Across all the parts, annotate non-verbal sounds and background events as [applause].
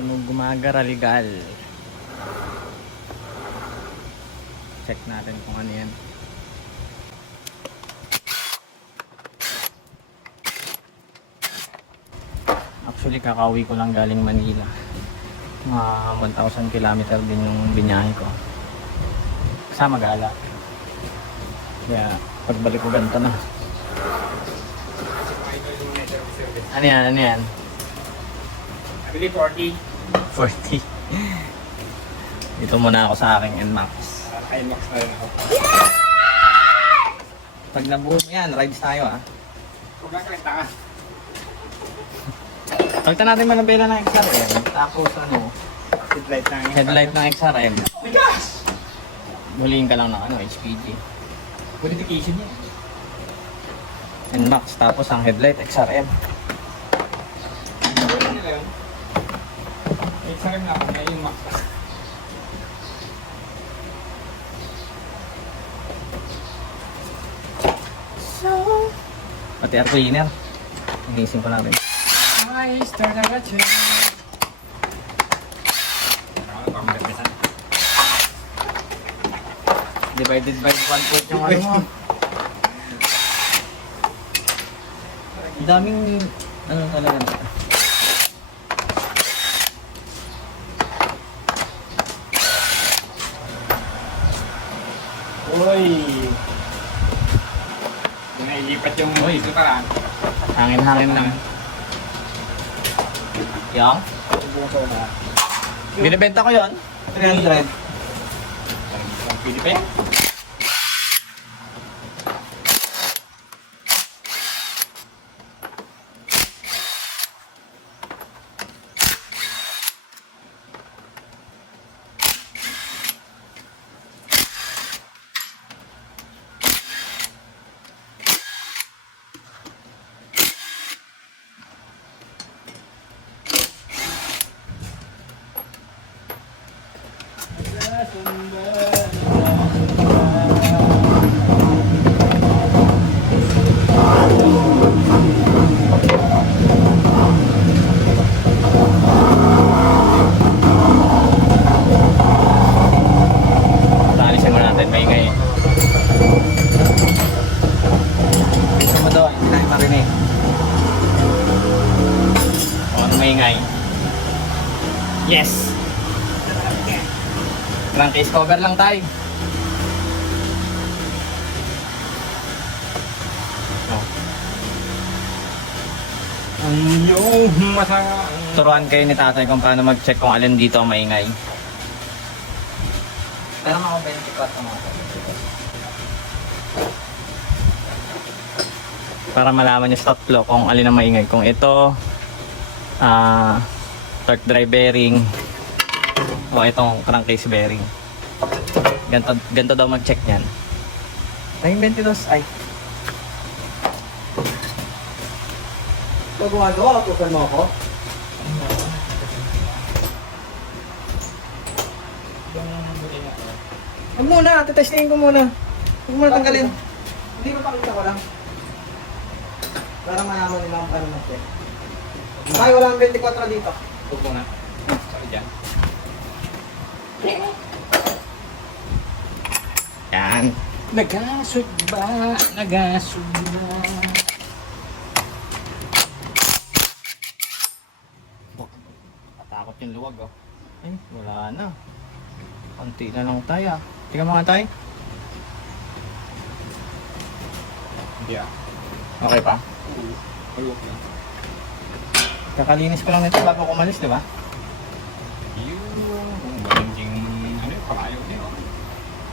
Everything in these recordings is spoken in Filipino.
Tunog gumagara-legal. Check natin kung ano yan. Actually, kakauwi ko lang galing Manila. Mga 1,000 kilometer din yung binyahe ko. Kasama gala. Kaya, pagbalik ko ganito na. Ano yan? Ano yan? I believe 40. 40. Dito muna ako sa aking NMAX. Ay, max na rin ako. Pag nabuo mo yan, rides tayo ah. Huwag lang kang tanga. Pagta natin manabela ng XRM, tapos ano, Headlight na yung... headlight ng XRM, Oh my gosh! huliin ka lang ng ano, HPG. Modification niya. NMAX, tapos ang headlight XRM. Ano nila yun? Na ako na yung max. Pati air cleaner. Nagising ko na rin. I started a change. Ako, pamilisan. Divided by 1 foot yung ano mo. Ang [laughs] daming, ano talaga. Uy! Yung nailipat yung Uy. dito parang. Hangin-hangin lang. Yang? Buto na. Binibenta ko yon 300. Pwede pa yan? Crankcase cover lang tayo. Oh. Ang iyong mata. Turuan kayo ni tatay kung paano mag-check kung alin dito ang maingay. Pero ako 24 mga Para malaman yung tatlo kung alin ang maingay. Kung ito, ah, torque drive bearing, o itong crankcase bearing. Ganto, ganto daw mag-check niyan. Ay, 22, ay. Pag gumagawa, tutukan mo ako. Huwag muna, tetestingin ko muna. Huwag muna tanggalin. Hindi ba pakita ko lang? Para malaman nila kung paano mag-check. Ay, wala ang 24 dito. Huwag mo na. Sorry dyan. Yan. Nagasod ba? Nagasod ba? Natakot yung luwag, oh. Ay, wala na. Konti na lang tayo, ah. Tingnan mo nga tayo. Hindi ah. Okay pa. Huwag na. Kakalinis ko lang nito bago ko umalis, di ba? Yung balancing, ano yung palayo niya. oh.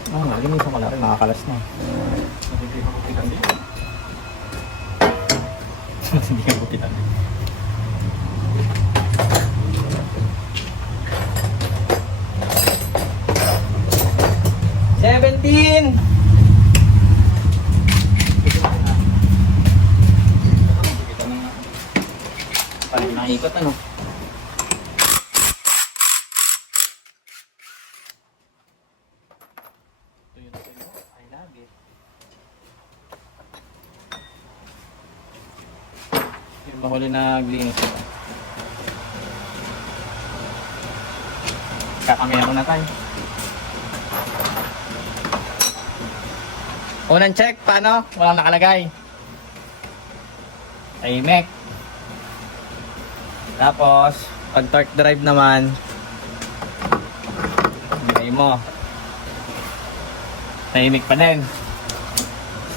Oo, oh, nalinisan ko na rin. Nakakalas na. Ko [laughs] niya. Hindi ka gupitan. Seventeen! Kita na nga. Paling nakikot ano. Ito yun sa'yo. I love it. Yung mahuli naglinis ko. Kakamero na tayo. Unang check, paano? Walang nakalagay. Tahimik. Tapos, pag torque drive naman, bigay mo. Tahimik pa din.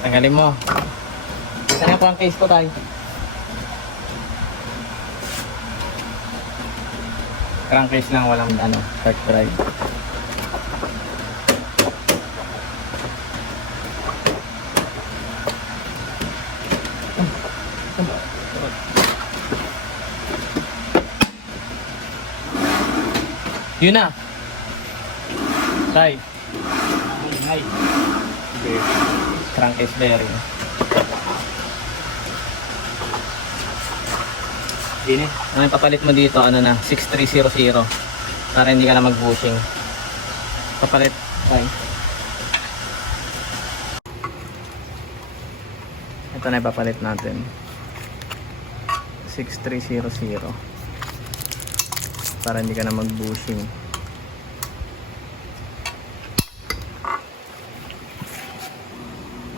Tanggalin mo. Saan yung crankcase ko tayo? Crankcase lang, walang ano, torque drive. Yun na. Tay. Ay. Crankcase bearing. Dini. Ano yung papalit mo dito? Ano na? 6300. Para hindi ka na mag-bushing. Papalit. Tay. Ito na ipapalit natin. 6300 para hindi ka na mag-bushing.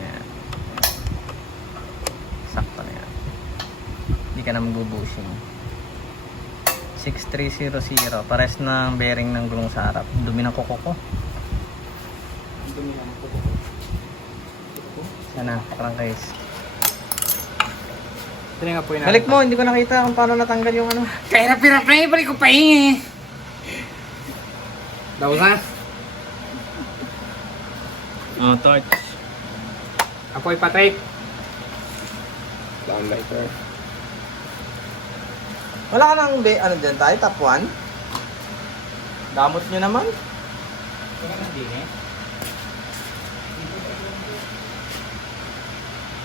Ayan. Sakto na yan. Hindi ka na mag-bushing. 6300 pares ng bearing ng gulong sa harap. Dumi ng kuko ko. Dumi lang po. Sana, crankcase. Ito nga po. Balik mo, hindi ko nakita kung paano natanggal yung ano. [laughs] Kaya hirap na balik ko pa eh. Daw na. Oh, torch. Apoy patay. Downlighter. Wala ka nang be, ano dyan tayo, top 1? Damot nyo naman. Ito na din eh.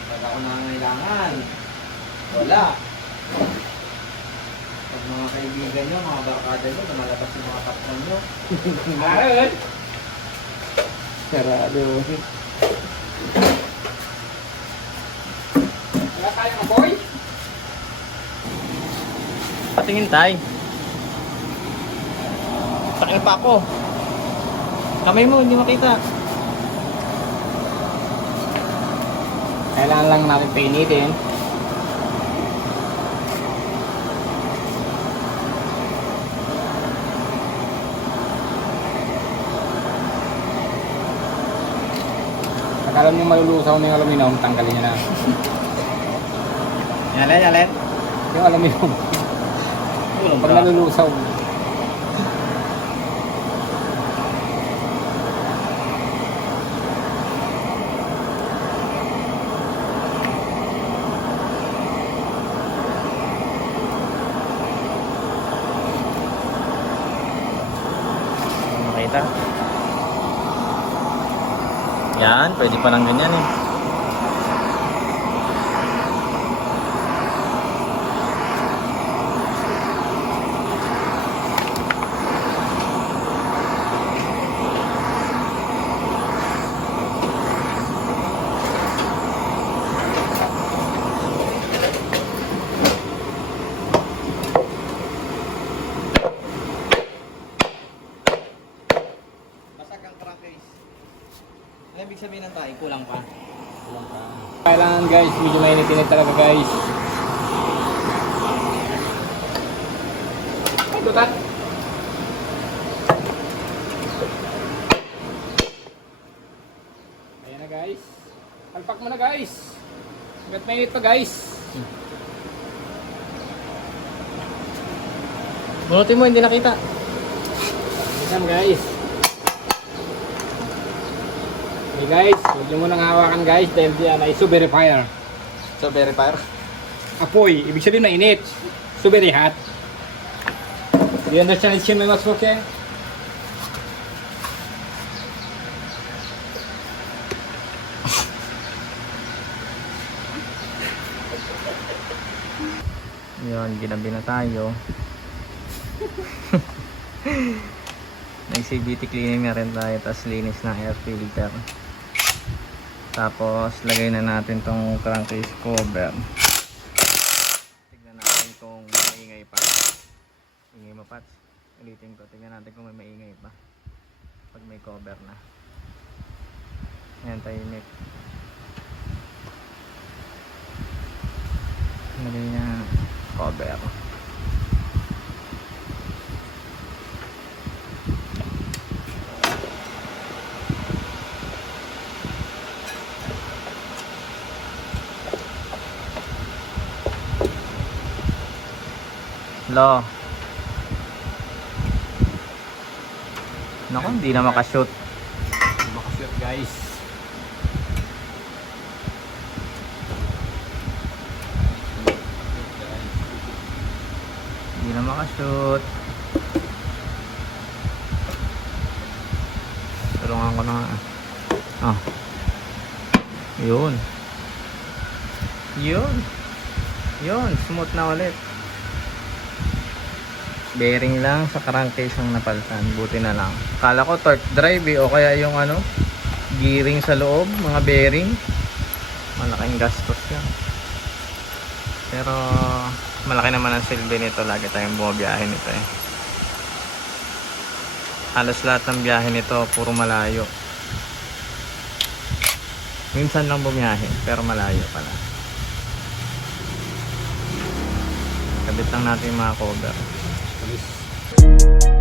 Pag ako nangangailangan, wala. Pag mga kaibigan nyo, mga barkada nyo, lumalabas yung mga top 1 nyo. [laughs] Aral. Sarado. Wala tayong apoy? Patingin tayo. Sakil pa ako. Kamay mo, hindi makita. Kailangan lang natin painitin. Alam niyo malulusaw na yung aluminum, tanggalin niyo na. Yalet, yalet. Yung aluminum, Tulong pag nalulusaw, Makita. Yan, pwede pa lang ganyan eh. Ibig sabihin ng tayo? Kulang pa. kailangan guys, medyo mainit-init talaga guys. Ay, tutat! Ayan na guys. Palpak mo na guys. Hanggat mainit pa guys. Bunutin mo, hindi nakita. Ayan guys. Okay guys, huwag niyo munang hawakan guys dahil diyan ay super fire. So, verifier. Apoy, ibig sabihin mainit. So very hot. Do you understand Chin, my mas okay? Yun, ginabi na tayo. [laughs] Nag-CVT cleaning na rin tayo, tapos linis ng air filter. Tapos, lagay na natin tong crankcase cover. Tignan natin kung maingay pa. Ingay mo, Pats. Ulitin ko. Tingnan natin kung may maingay pa. Pag may cover na. Ayan, tahimik. Lagay niya cover. Lo. Naku, hindi na makashoot. Makashoot guys. Hindi na makashoot. Tulungan ko na nga. Ah. Yun. Yun. Yun. Smooth na ulit. Bearing lang sa crankcase ang napaltan. Buti na lang. Kala ko torque drive eh. O kaya yung ano, gearing sa loob, mga bearing. Malaking gastos yan. Pero malaki naman ang silbi nito. Lagi tayong bumabiyahe nito eh. Halos lahat ng biyahe nito puro malayo. Minsan lang bumiyahe pero malayo pala. Kabit lang natin yung mga cover. Thank you